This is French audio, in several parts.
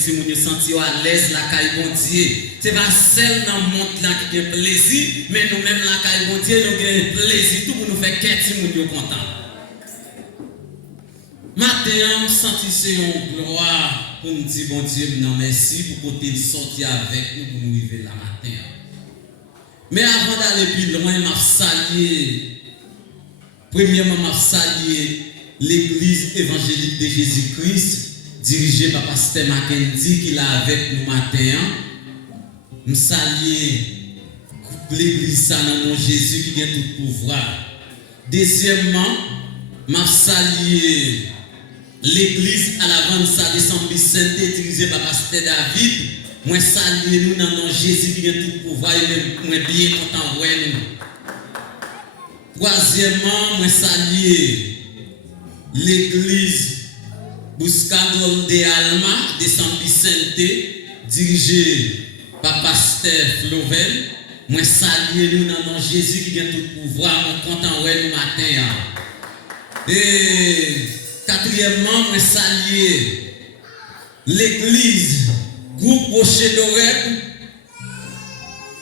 petit monde sentir à l'aise la caille bon Dieu. C'est pas celle dans le monde là qui a plaisir, mais nous-mêmes la caille bon Dieu, nous avons plaisir tout pour nous faire qu'un petit monde content. Matin, sentissez une gloire pour nous dire bon Dieu, non merci pour côté sortir avec nous pour nous arriver là matin. Mais avant d'aller plus loin, m'a salué. Premièrement, m'a salué l'église évangélique de Jésus-Christ, dirigée par Pasteur Mackenzie qui est là avec nous matin. M'a salué l'église ça dans nom Jésus qui a tout pouvoir. Deuxièmement, m'a salué l'église à la vente ça de Saint-Vicente dirigée par Pasteur David. Moi saluer nous dans nom Jésus qui a tout pouvoir et moi bien content ouais nous. Troisièmement, moi saluer l'église Buscador de Alma de Saint-Vicente dirigée par Pasteur Flovel. Moi saluer nous dans nom Jésus qui a tout pouvoir, moi content ouais nous matin. Et quatrièmement, moi saluer l'église Groupe Rocher d'Oreb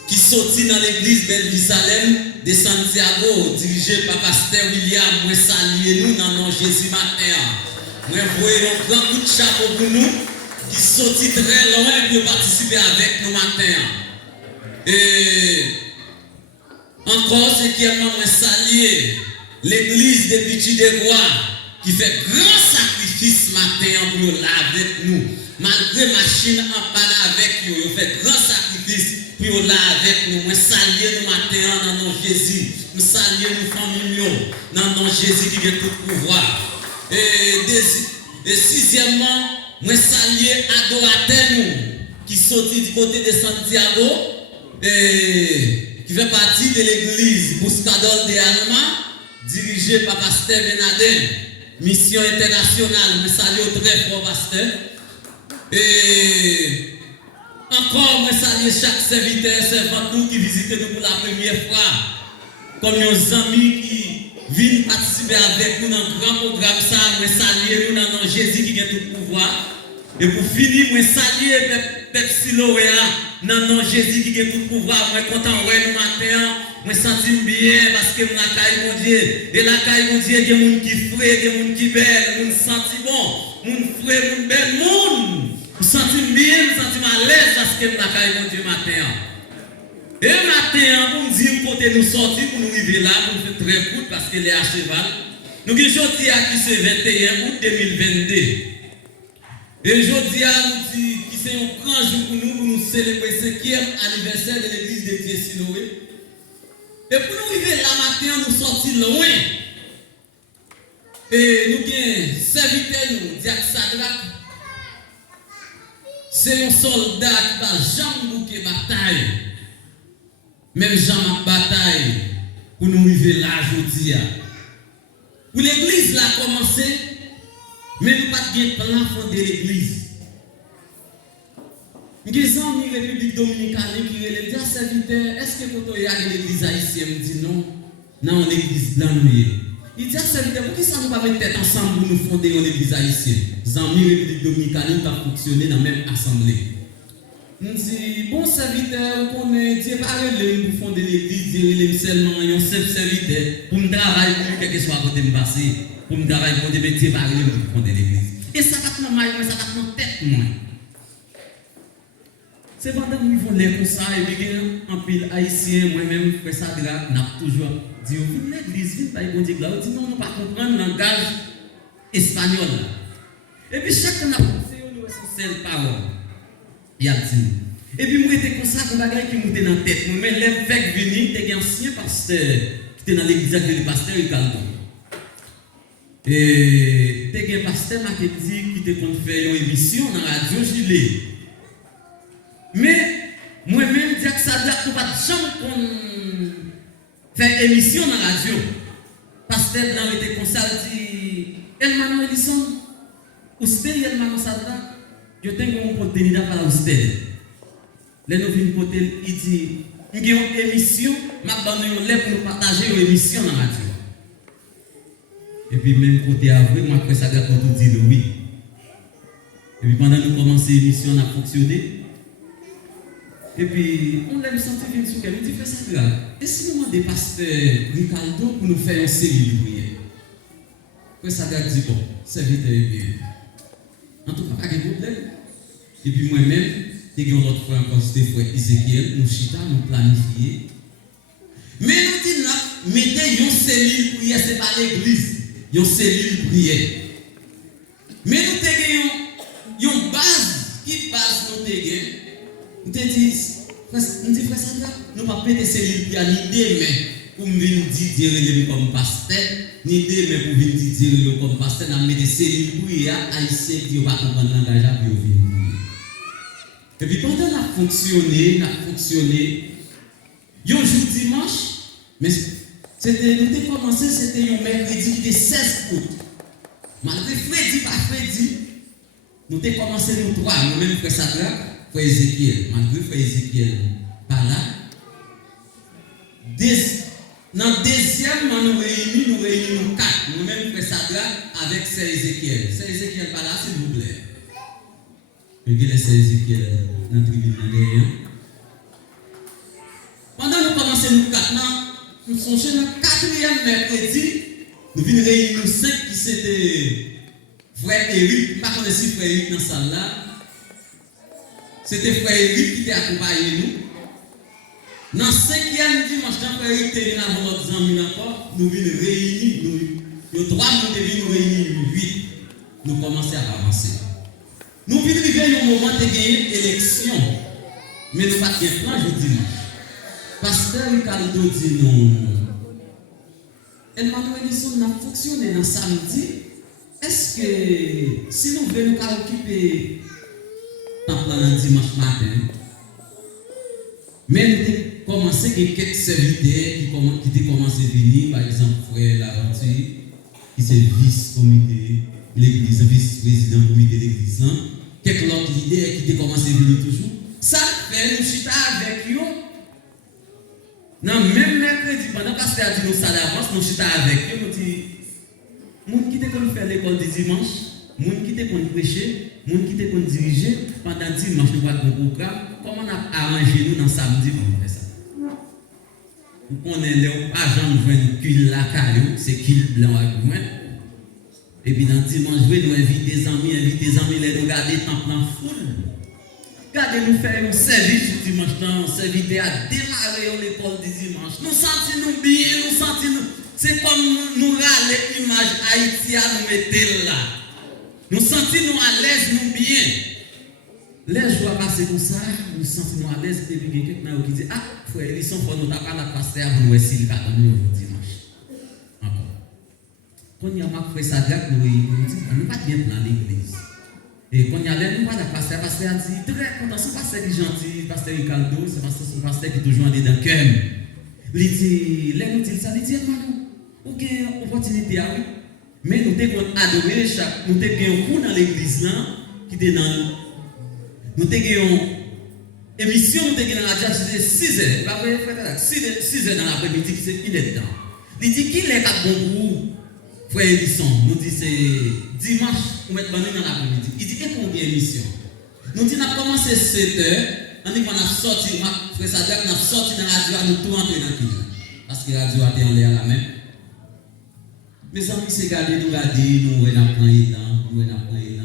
qui sortit dans l'église Belle-Vie Salem de Santiago, dirigé par Pasteur William. Moi saluer nous dans nom Jésus matin. Moi voyons un grand coup de chapeau pour nous qui sortit très loin pour participer avec nous matin. Et encore, cinquièmement, moi saluer l'église des Petits des Rois qui fait grand sacrifice matin pour nous là avec nous. Malgré machine en panne avec nous, il fait grand sacrifice pour là avec nous. Moi saluer nous matin dans nom Jésus. Nous saluer nous familles dans nom Jésus qui a tout pouvoir. Et sixièmement, moi saluer adorateurs nous qui sortit du côté de Santiago et qui fait partie de l'église Buscador de Alma, dirigée par Pasteur Benadel, mission internationale. Moi saluer très fort Pasteur. Et encore, moi saluer chaque serviteur, servante nous qui visite nous pour la première fois, comme nos amis qui viennent participer avec nous dans le grand programme ça, moi saluer nous dans nom Jésus qui a tout pouvoir. Et pour finir, moi saluer Pepsi Loéa dans nom Jésus qui a tout pouvoir. Moi content ouais nous matin, moi sens bien parce que la caille mon Dieu, et la caille mon Dieu, il y a des gens qui frais, des gens qui belle, des gens senti bon, des gens frais, des gens belle monde. Je me sens bien, je me sens à l'aise parce que je suis mon Dieu matin. Et matin, pour nous dire côté nous sortir, pour nous arriver là, pour nous faire très court parce qu'elle est à cheval. Nous avons aujourd'hui à qui c'est 21 août 2022. Et aujourd'hui, nous dit qui c'est un grand jour pour nous célébrer le 5e anniversaire de l'église de Dieu Siloé. Et pour nous arriver là matin, nous sortir loin. Et nous avons serviteur, nous, Diak Sadrak. C'est un soldat qui va jamais bouquer bataille. Même jamais bataille pour nous arriver là aujourd'hui. Pour l'église là commencé, mais nous pas de plan de l'église. Nous avons amis République Dominicaine qui est le serviteur, est-ce que vous avez l'église haïtienne? Il dit non, non, l'église blanche. Il dit serviteur, pourquoi ça nous pas mettre tête ensemble pour nous fonder l'église haïtienne? Les amis République Dominicaine ont fonctionné dans la même assemblée. Nous dit, bon serviteur, on connaît, Dieu parle pour fonder l'église, Dieu seulement un seul serviteur, pour nous travailler, quel que soit côté me passer, pour nous travailler, pour Dieu parle pour fonder l'église. Et ça va être mal, ça va être tête moins. C'est pendant que nous faisons comme ça, et puis en pile haïtien, moi-même, je fais ça, n'a toujours dit, viens l'église, viens pas y dire là, on dit non, on ne pas comprendre le langage espagnol. Et puis chacun a pensé, on a son seul parole. Il a dit. Et puis moi, j'étais comme ça, comme bagaille qui montait dans la tête. Mais l'évêque venu, il y a un ancien pasteur qui était dans l'église avec le pasteur Ricardo. Et il y a un pasteur Mackenzie qui était pour faire une émission dans la radio Gilet. Mais moi-même, je dis que ça ne pas jamais faire émission dans la radio. Pasteur Blanc était comme ça, il dit Elmano Edison, usted y Elmano Sadra, yo tengo una oportunidad para usted. Le nous venons côté, il dit il y a une émission, je vais pour partager une émission dans la radio. Et puis, même côté avril, moi, je ça tout dit oui. Et puis pendant que nous commençons l'émission, on a fonctionné. Et puis, on l'aime sentir bien sûr qu'elle dit fait ça grave. Et si nous demandons pasteur Ricardo pour nous faire une série de prières? Que ça grave dit bon, serviteur est bien. En tout cas, pas de problème. Et puis moi-même, et que notre frère encore c'était frère Ezekiel, nous chita, nous planifier. Mais nous disons, mettez une cellule prière, ce n'est pas l'église, une cellule prière. Mais nous avons une base, qui base nous avons? Nous te disons, frère Sandra, nous ne pouvons pas mettre cellule prière ni demain pour venir dire comme pasteur, ni demain pour venir dire comme pasteur, nous avons mis des cellules prière haïtiennes qui ne vont pas comprendre le langage pour venir. Et puis pendant qu'on a fonctionné, un jour dimanche, mais c'était, nous avons commencé, c'était un mercredi qui était 16 août. Malgré Freddy, pas Freddy, nous avons commencé nous trois, nous-mêmes frère Sadrak, frère Ezekiel, malgré frère Ezekiel, par là. Dans le deuxième, nous réunissons quatre, nous-mêmes frère Sadrak avec frère Ezekiel. Frère Ezekiel, par là, s'il vous plaît. Regardez les Ezekiel dans la tribune derrière. Pendant que nous commençons nous quatre, nous sommes dans le quatrième mercredi, nous venons réunir nous cinq qui c'était frère Eric, pas qu'on si frère Eric dans la salle là. C'était frère Eric qui était accompagné nous. Dans le cinquième dimanche, quand frère Eric était avant notre ami encore, nous venons réunir, nous trois, nous venons réunir 8. Nous commençons à avancer. Nous venons vivre un moment de gagner élection, mais nous pas de plan, je dis. Pasteur Ricardo dit non. Emmanuel Nisson n'a fonctionné dans samedi. Est-ce que si nous voulons nous occuper dans le dimanche matin, mais nous avons commencé avec quelques serviteurs qui ont commencé à venir, par exemple, frère Laventure, qui est vice-comité, l'église, vice-président du comité de l'église. Quelques autres leaders qui ont commencé à venir toujours. Ça fait nous chita avec eux. Dans le même mercredi, pendant que pasteur a dit nous ça d'avance, nous chita avec eux. Nous dit, moun qui te qu'on faire l'école du dimanche, moun qui te qu'on prêcher, moun qui te qu'on diriger, pendant dimanche nous avons un programme. Comment on a arrangé nous dans samedi pour faire ça? On est là, agent nous voyons qu'il la caillou, c'est qu'il blanc avec moi. Et puis dans dimanche, nous invitons des amis, les regarder temps plein foule. Regardez nous faire un service du dimanche, un service à démarrer l'école du dimanche. Nous sentons bien, c'est comme nous râler l'image haïtienne, nous mettons là. Nous sentons à l'aise, nous bien. Les jours passés comme ça, nous sentons à l'aise, et puis quelqu'un qui dit, ah, frère, ils sont pour nous taper la pasteur pour nous essayer de nous dimanche. Encore. Quand il y a ma frère Sadrak, nous disons, pas bien dans l'église. Et quand il y a l'air, nous pas la pasteur a dit, très content, c'est pasteur qui est gentil, pasteur Ricardo, c'est un pasteur qui est toujours en dedans le cœur. Il dit, là nous dit ça, il dit, ok, opportunité, oui. Mais nous devons adorer nous devons un coup dans l'église là, qui est dans. Nous devons émission, nous devons dans la radio, c'est 6 heures. Pas vrai, frère, 6 heures dans l'après-midi, qui est dedans. Il dit, qui est bon pour frère Edison? Nous dit, c'est dimanche, nous mettons dans l'après-midi. Il dit, et combien d'émissions? Nous dit, nous avons commencé 7 heures, on dit qu'on a sorti, frère Sadrak, on a sorti dans la radio, nous tout rentré dans la cuisine. Parce que la radio a été en l'air la même. Mes amis, c'est garder, nous garder, nous avons pris élan, nous avons invité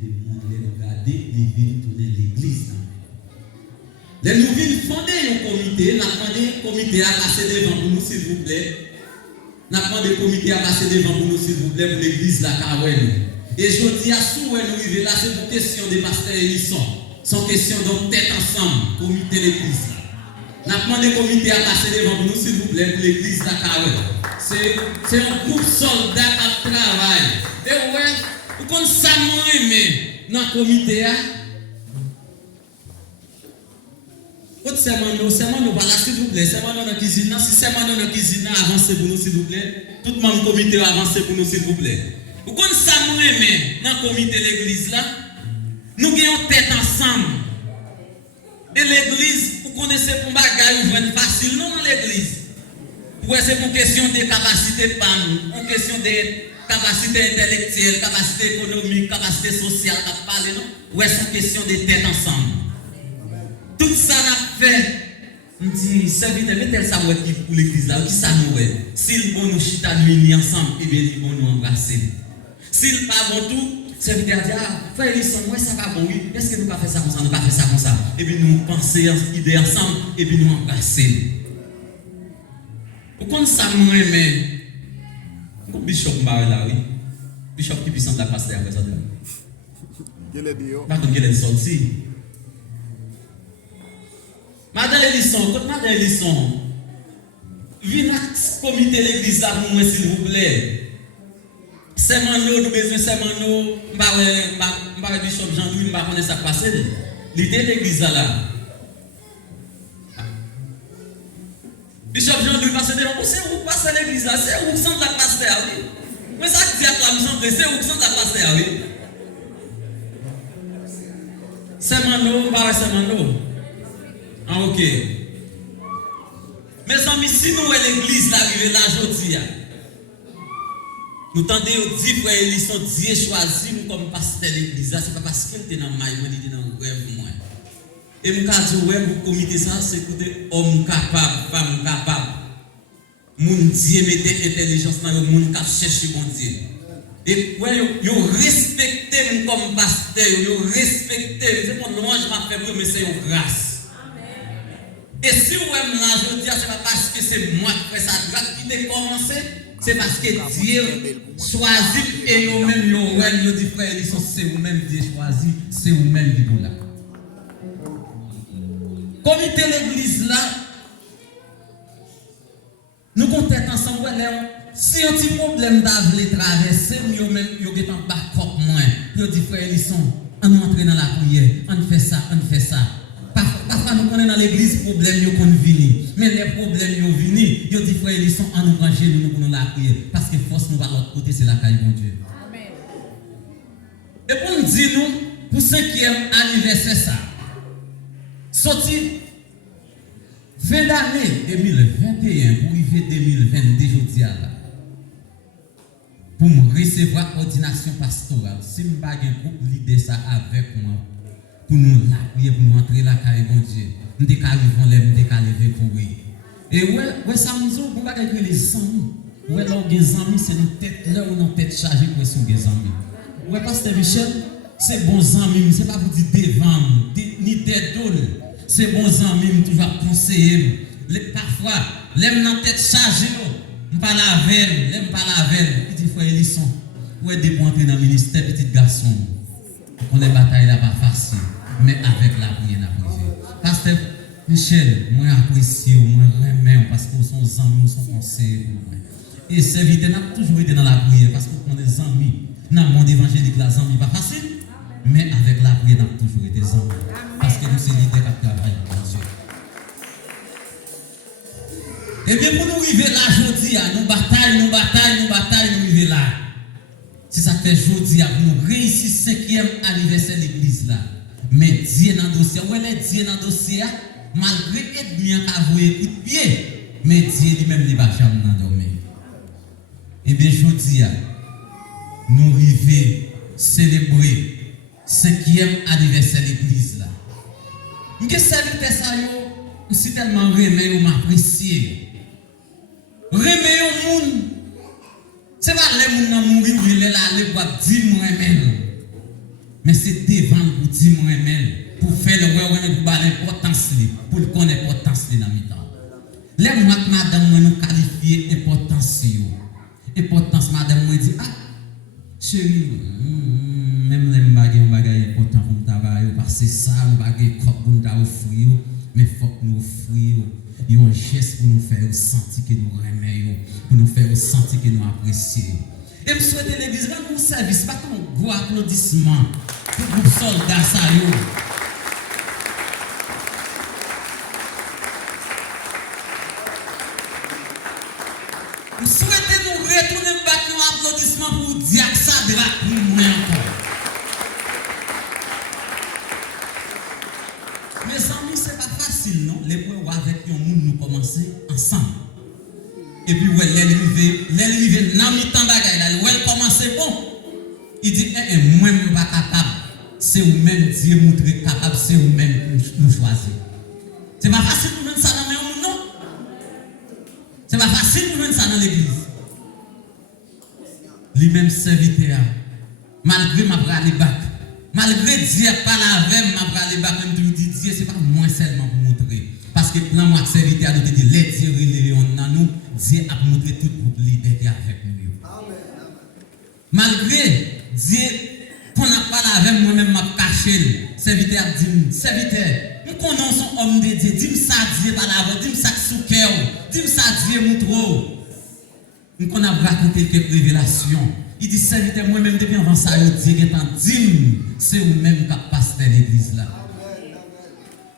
le monde, nous garder, nous venons tourner l'église. Nous venons fonder un comité, nous avons demandé un comité à passer devant pour nous, s'il vous plaît. Nous avons demandé un comité à passer devant pour nous, s'il vous plaît, pour l'église là, car et je dis à sous nous arriver là, c'est pour question des pasteurs Hérisson. C'est question de tête ensemble, comité l'église là. Nous avons demandé un comité à passer devant pour nous, s'il vous plaît, pour l'église là, car c'est un groupe soldat qui travaille. Et ouais, vous connaissez ça, moi, dans le comité. C'est moi, voilà, s'il vous plaît. C'est moi dans la cuisine. Si c'est moi dans la cuisine, avancez pour nous, s'il vous plaît. Tout le monde comité, avancez pour nous, s'il vous plaît. Vous connaissez ça, moi, dans le comité de l'église là. Nous gagnons tête ensemble. Et l'église, vous connaissez pour bagaille, vous êtes facile, non, dans l'église. Ouais, c'est une question de capacité de PAM, une question de capacité intellectuelle, capacité économique, capacité sociale, qu'a parlé, non? Ouais, c'est une question de tête ensemble. Tout ça n'a fait. On dit, serviteur, mettez ça pour l'église là, qui ça nous est? S'il bon nous chita nous ensemble, et bien il bon nous embrasser. S'il pas bon tout, serviteur dit, ah, frère, ils sont, ouais, ça va bon, oui, est-ce que nous pas faire ça comme ça, nous pas faire ça comme ça? Et puis nous penser, idée ensemble, et puis nous embrasser. Pourquoi ça nous remet? Bishop Mbaré là, oui. Bishop qui puissant de la pasteur après ça. Par contre, il est sorti. Madame Elisson, quand Madame Elisson, venez à comité l'église là pour moi, s'il vous plaît. C'est Mano, nous besoin, c'est Mano. Mbaré Bishop Jean-Louis, je ne connais pas ça passer. L'idée de l'église là. Bishop Jean-Louis, c'est où passe l'église là, c'est où centre la pasteur, oui. Mais ça qui dit à la mission, c'est où centre la pasteur, oui. C'est Mano, c'est Mano. Ah, ok. Mes amis, si nous l'église là, arrive là aujourd'hui, nous tendons dire, frère Elisson, Dieu choisi nous comme pasteur de l'église là, c'est pas parce qu'il était dans le maillot, il était dans le rêve, moi. Et je dis, ouais, vous comité ça, c'est écouter, homme capable, femme capable. Moun Dieu mettez intelligence dans le monde qui cherche bon Dieu. Et ouais, vous respectez comme pasteur, vous respectez, c'est mon louange m'a fait, mais c'est une grâce. Et si vous aimez là, je dis, c'est pas parce que c'est moi qui fais ça, grâce qui a commencé, c'est parce que Dieu choisit et vous-même, vous dit, frère, c'est vous-même Dieu choisi, c'est vous-même qui vous là. Comité l'église là, nous comptons ensemble, si un petit problème d'avler traverser, nous même, nous avons un backup moins. Nous disons, frère Elisson, on entre dans la prière, on fait ça, on fait ça. Parfois, nous connaissons dans l'église, problème nous qu'on vini. Mais les problèmes nous vini, nous disons, frère Elisson, on nous branche, nous pour la prière. Parce que force nous va de l'autre côté, c'est la caille, mon Dieu. Amen. Et pour nous dire, nous, pour 5e anniversaire, ça. Sorti 20 années 2021 pour arriver 2022 aujourd'hui pour me recevoir ordination pastorale. Si je n'ai pas un groupe l'idée ça avec moi pour nous la prier, pour nous entrer la carrière bon Dieu. Nous décalons les nous décalons pour oui. Et ouais ça nous dit pour pas que les amis. Ouais là les amis c'est une tête là ou une tête chargée pour sur les amis. Ouais pasteur Michel, c'est bons amis, c'est pas pour dire devant ni tête d'eau. C'est bons amis, toujours conseiller. Parfois, l'aime dans tête chargée, je pas la veille, l'aime pas la veille. Il dit frère Elisson, où est des entrer dans le ministère petit garçon. On les bataille là pas facile, mais avec la prière n'a privé. Pasteur Michel, moi apprécie, moi remets parce que son amis, son conseiller. Et serviteur n'a toujours été dans la prière parce qu'on est amis. Dans le monde évangélique, la amis pas facile, mais avec la prière n'a toujours été amis. Parce que nous sommes l'idée qui travaille avec Dieu. Et bien pour nous arriver là aujourd'hui, nous bataillons, nous arriver là. C'est ça que fait aujourd'hui, nous réussissons 5e anniversaire de l'église là. Mais Dieu dans le dossier, où est Dieu dans le dossier, malgré l'ennemi qui a voué coup de pied, mais Dieu lui-même n'est pas jamais dans le domaine. Et bien aujourd'hui, nous arrivons célébrer 5e anniversaire de l'église là. Je salue ça, je suis tellement remet ou m'apprécier. Remet au monde. C'est pas les gens qui mourir, mais les aller pour dire moi-même. Mais c'est devant pour dire moi-même. Pour faire le ouais pour l'importance, pour le connaître l'importance de la mi-temps. Les madame nous qualifier importance. Importance, madame, moi dit, ah, chérie, même les bagages importants pour nous travailler, parce que ça, nous bagages pour nous offrir, mais il faut que nous offrir un geste pour nous faire sentir que nous remettons, pour nous faire sentir que nous apprécions. Et je souhaite l'église, rendre un service, pas un gros applaudissement pour le groupe soldat. Je souhaite nous retourner battre un applaudissement pour dire que ça drape nous encore. Mes amis, ce n'est pas facile, non? Les points avec nous, nous commençons ensemble. Et puis, l'élève, dans mi-temps bagaille, elle commence vous-même, Dieu montre capable, c'est vous-même nous choisir. C'est pas facile pour nous ça dans le monde, non? C'est pas facile pour nous ça dans l'église. Lui-même serviteur, malgré ma bras les bacs, malgré Dieu pas la veille, ma bras les bacs, même Dieu, c'est pas moi seulement pour montrer. Parce que plan moi serviteur, nous dit, les Dieu, nous, Dieu a montré tout pour l'idée avec nous. Malgré Dieu, qu'on n'a pas la veille, moi-même, m'a caché, serviteur dit, serviteur, nous connaissons son homme de Dieu, dis-moi ça, Dieu par la voix, dis-moi ça sous cœur, dis-moi ça, Dieu montre. Nous qu'on a raconté quelques révélations. Il dit, serviteur, moi-même, depuis avant ça, Dieu est en dîme, c'est vous-même qui pasteur l'église là.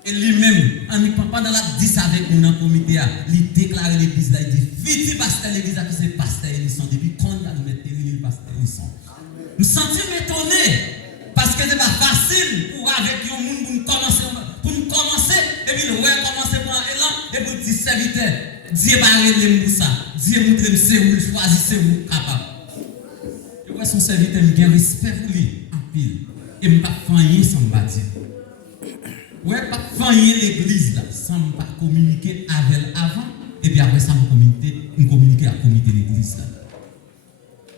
Et lui-même, pendant la 10 avec nous dans le comité, il déclare l'église là, il dit, vite, pasteur l'église là, c'est pasteur Elisson. Depuis quand on a mis le pasteur Elisson? Nous sentons étonnés, parce que ce n'est pas facile pour avec un monde pour nous commencer, et puis nous recommencer pour un élan, et pour dire, serviteur, Dieu va régler pour ça. Dieu montre que c'est vous, choisissez vous capable. Et ouais, son serviteur, il a respect pour lui, en pile. Et je ne vais pas faire sans me bâtir. Ouais, pas faire l'église là, sans me pas communiquer avec elle avant, et puis après ça, me communiquer à la comité de l'église là.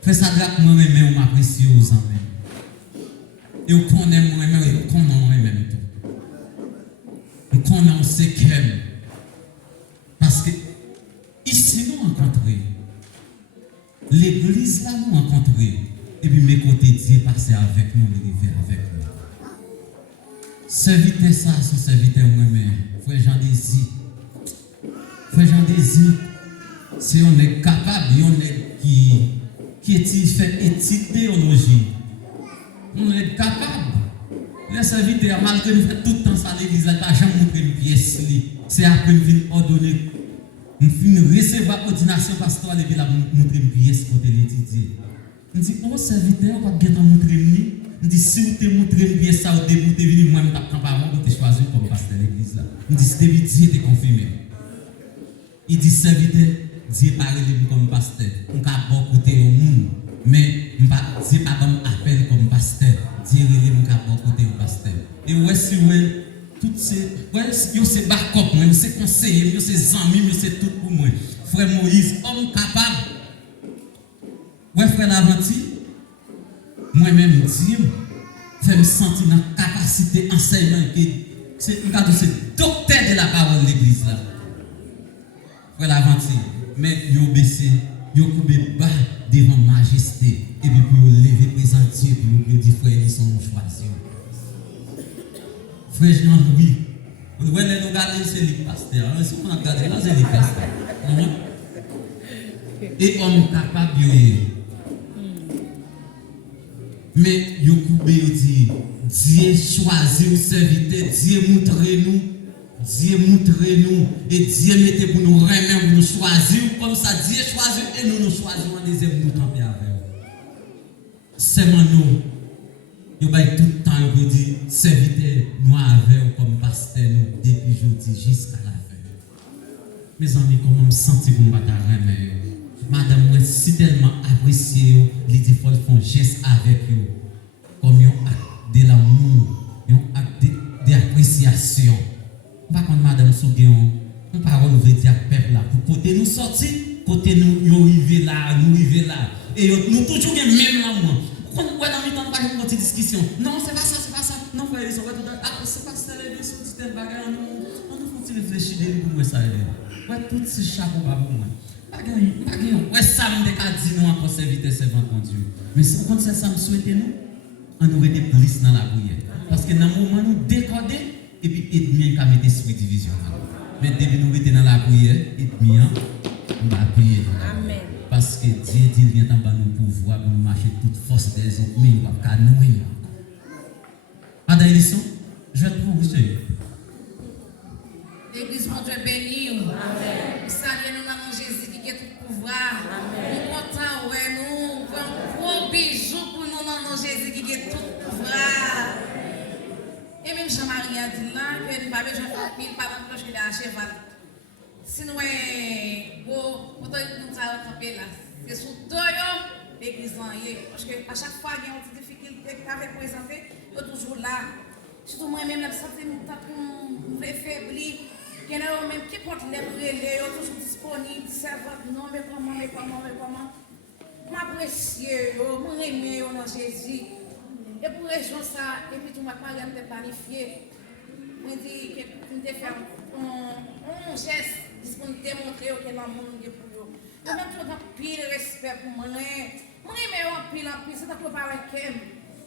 Fais ça de là que moi-même, on m'apprécie aux amis. Et on connaît moi-même, et on connaît moi-même tout. On connaît, on sait qu'elle. Parce que ici, nous rencontrons. L'église là, nous rencontrons. Et puis mes côtés, Dieu passé avec nous, il est avec nous. Serviteur ça, son serviteur moi-même. Frère Jean Désir. Frère Jean Désir, si on est capable, on est qui fait éthique théologie. On est capable. Les serviteurs, malgré nous faisons tout le temps ça à l'église, là, jamais montré une pièce. C'est après nous venons ordonner. Nous finissons recevoir l'ordination pastorale et puis là, montrer une pièce pour l'étudier. On dit, oh serviteur, on va bien montrer une. On dit, si vous te montrez une pièce, ça vous te venir moi-même dans le camp avant, vous te choisir comme pasteur de l'église là. On dit, c'est Dieu te confirmé. Il dit, serviteur, Dieu parle comme pasteur. On a bon côté au monde, mais Dieu pas comme appel comme pasteur. Dieu est bon côté au pasteur. Et ouais, si ouais, toutes ces, ouais, c'est backup, moi, c'est conseiller, c'est amis, c'est tout pour moi. Frère Moïse, homme capable. Ouais, frère Lavanti, moi-même, Dieu, fait me sentir dans la capacité d'enseignement. C'est docteur de la parole de l'église là. Frère Lavanti, mais il baissé, il coupé bas devant majesté. Et puis pour lever présent Dieu, puis il dit frère, ils sont choisis. Frère Jean-Louis, vous voyez, nous regardons, c'est les pasteurs. Si on regarde, là, c'est les pasteurs. Et homme capable, mais il dit, Dieu choisit au serviteur, Dieu montre-nous, et Dieu mettez pour nous remettre, pour nous choisir, comme ça, Dieu choisit et nous choisissons des œuvres nous camper avec. C'est nous, il va tout le temps, il dit, serviteur, nous avec comme pasteur, nous, depuis aujourd'hui jusqu'à la fin. Mes amis, comment me sentir pour me battre remettre? Madame, moi, si tellement apprécié, il dit, il faut faire un geste avec vous, comme un acte de l'amour, un acte d'appréciation. Par contre, madame, si vous avez une parole, vous dire à peuple là, pour côté nous sortir, côté nous arriver là, et nous toujours même là, moi. Quand on voit dans le temps, pas une petite discussion. Non, c'est pas ça. Non, frère, ils sont c'est pas ça, ils sont dit, on nous faut réfléchir pour moi ça. Ouais, tout ce chapeau pas pour moi. Ouais, ça me dit nous encore serviteur servant de Dieu. Mais si on ça me souhaite nous, on nous été plus dans la prière. Parce que dans le moment nous décoder, et puis ennemi qui met esprit division. Mais depuis nous étions dans la prière, ennemi on va prier. Amen. Parce que Dieu dit vient en bas nous pouvoir pour nous marcher toute force des autres, mais il va pas nous. Madame Elisson, je vais te proposer. L'église, mon Dieu béni. Amen. Salut nous dans Jésus qui a tout pouvoir. Amen. Nous comptons, ouais, nous un gros bijou pour nous dans Jésus qui a tout pouvoir. Et même Jean-Marie a dit là que nous n'avons pas besoin de faire pile par exemple que à cheval. Si nous sommes beaux, nous allons camper là. C'est sous deux l'église en y. Parce que à chaque fois, il y a une petite difficulté qui avait présenté. toujours là. Surtout moi-même, je me sens faibli. Il y en a même qui portent les relais, toujours disponibles, servent, non, mais comment. M'apprécie, m'aimer dans Jésus. Et pour région ça, et puis tout ma parole me planifié. Je dis que je vais faire un geste disponible démontrer que l'amour est pour eux. Je même tout un pile respect pour moi. Moi, je pile, c'est pas pour parler avec elle.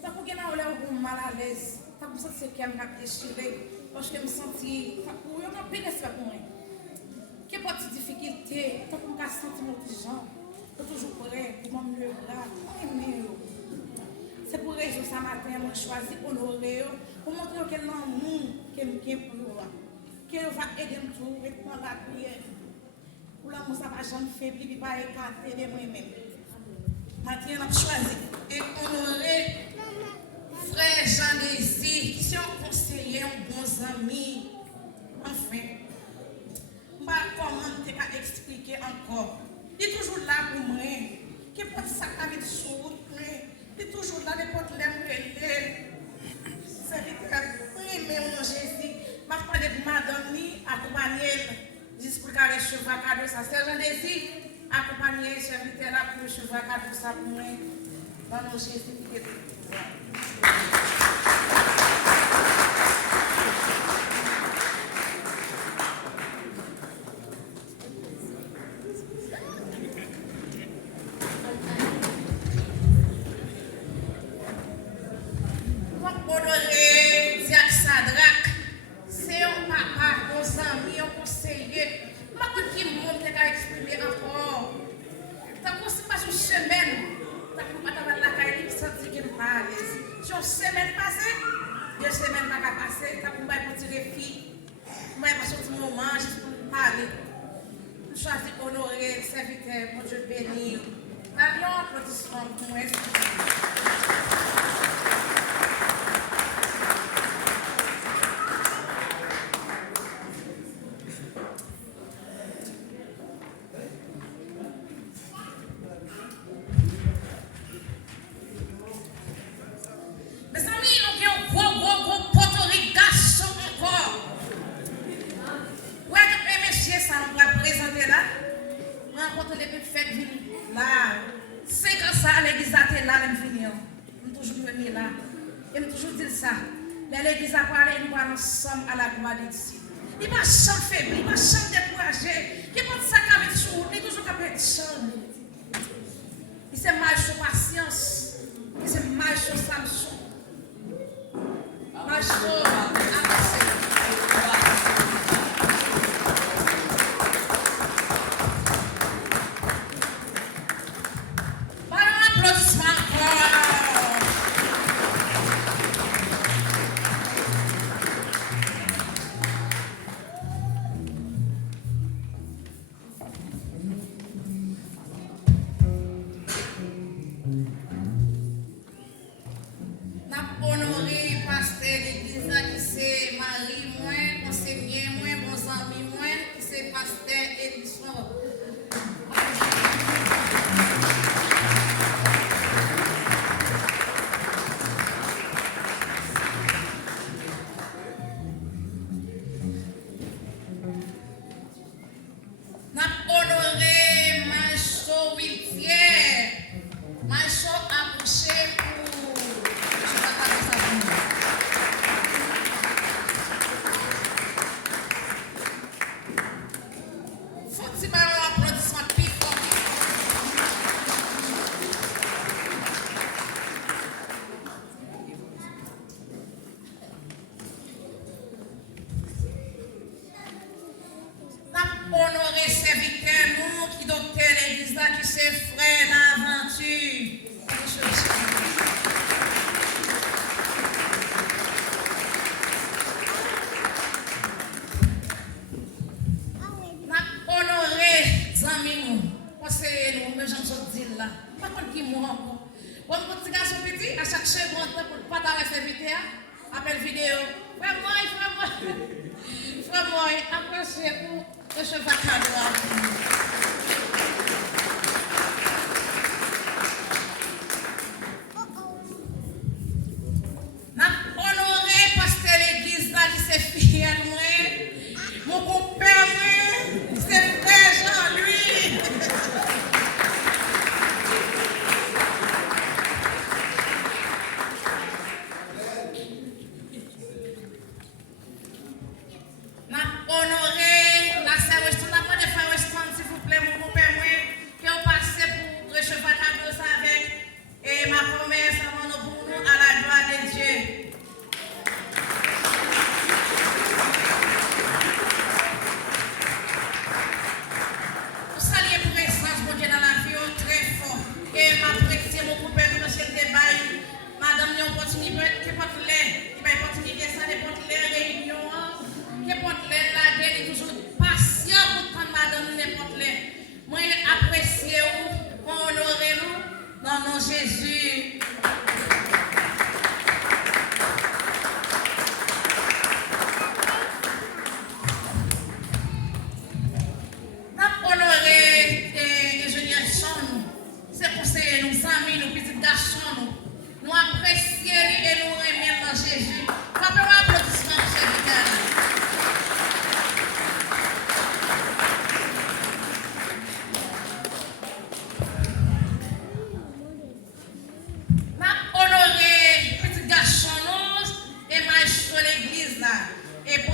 C'est pour que nous avons mal à l'aise. C'est pour ça que c'est qu'elle m'a déchiré. Parce que je me sentis, pour eux, un pile respect pour moi. Quelle pas de difficulté, tant qu'on a senti mon petit gens, je suis toujours prêt pour me lever là. C'est pour raison ce matin, je choisi honorer pour montrer quel amour qu'elle pour eux. Qu'elle va aider tout et pour la prière. Pour l'amour, ça va jamais faiblir, puis pas écarter de moi-même. Maintenant, je choisi et honorer frère Jean-Désir, qui sont un conseiller, un bon ami. Enfin, je ne sais pas comment expliquer encore. Il est toujours là pour moi. Qui peut ça avec sous il est toujours là, les potes l'aiment. C'est vrai, mais on Jésus. Je parle de madame, accompagner, juste pour carrer les cheveux à cadeau, ça c'est Jean-Désir. Accompagner les serviteurs là pour les cheveux à cadeau, ça pour moi. Dans nos Jésus qui est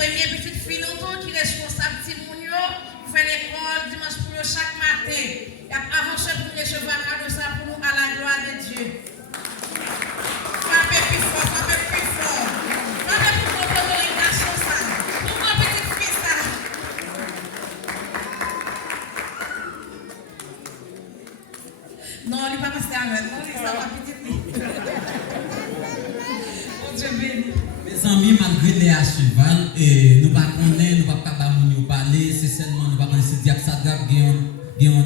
première petite fille qui est responsable de Timounio, qui fait l'école dimanche pour eux chaque matin. Et avant ça, pour recevoir cadeau ça pour nous à la gloire de Dieu. Frappez plus fort, frappez plus fort. Frappez plus fort pour les garçons ça. Pour ma petite fille ça. Non, il n'est pas passé avec. Non, il est ça, ma petite fille. Mon Dieu béni. Mes amis, malgré les à cheval, et nous ne connaissons pas, nous ne pouvons pas nous parler, c'est seulement nous ne pouvons pas si dire que ça a un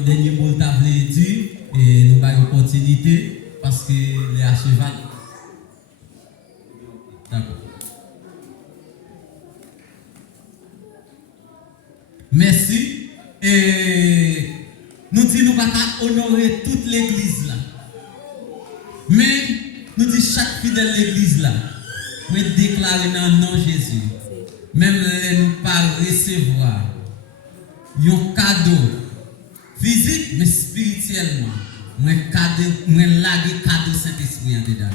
dernier mot de dire, et nous avons une opportunité, parce que les à cheval. D'accord. Merci. Et nous disons nous ne pouvons pas honorer toute l'église là. Mais nous disons chaque fidèle de l'église là. Nous déclarer dans le nom de Jésus. Même nous ne pas recevoir un cadeau physique mais spirituellement. Nous laguer cadeau Saint-Esprit en dedans.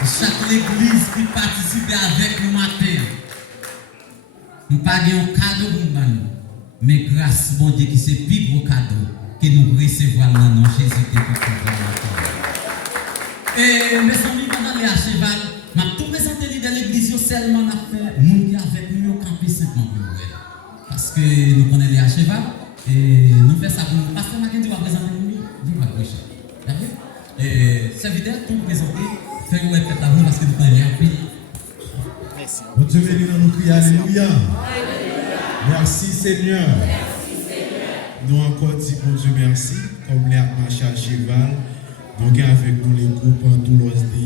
Chaque église qui participe avec nous matin. Nous ne pas un cadeau pour nous. Mais grâce bon Dieu qui c'est plus gros cadeau que nous recevons dans le nom de Jésus qui est et mes amis, pendant les à cheval, je vais tout présenter dans l'église seulement à faire nous qui avec nous camper simplement pour nous. Parce que nous connaissons les à cheval et nous faisons ça pour nous. Parce que nous va présenter nous, nous va prêcher. D'accord? Et serviteur, tout présenter, faire une fête à vous parce que nous connaissons les à pays. Merci. Bon Dieu béni, nous crions Alléluia. Merci Seigneur. Nous encore dit bon Dieu merci, comme les marché à cheval. Donc avec nous les groupes en tout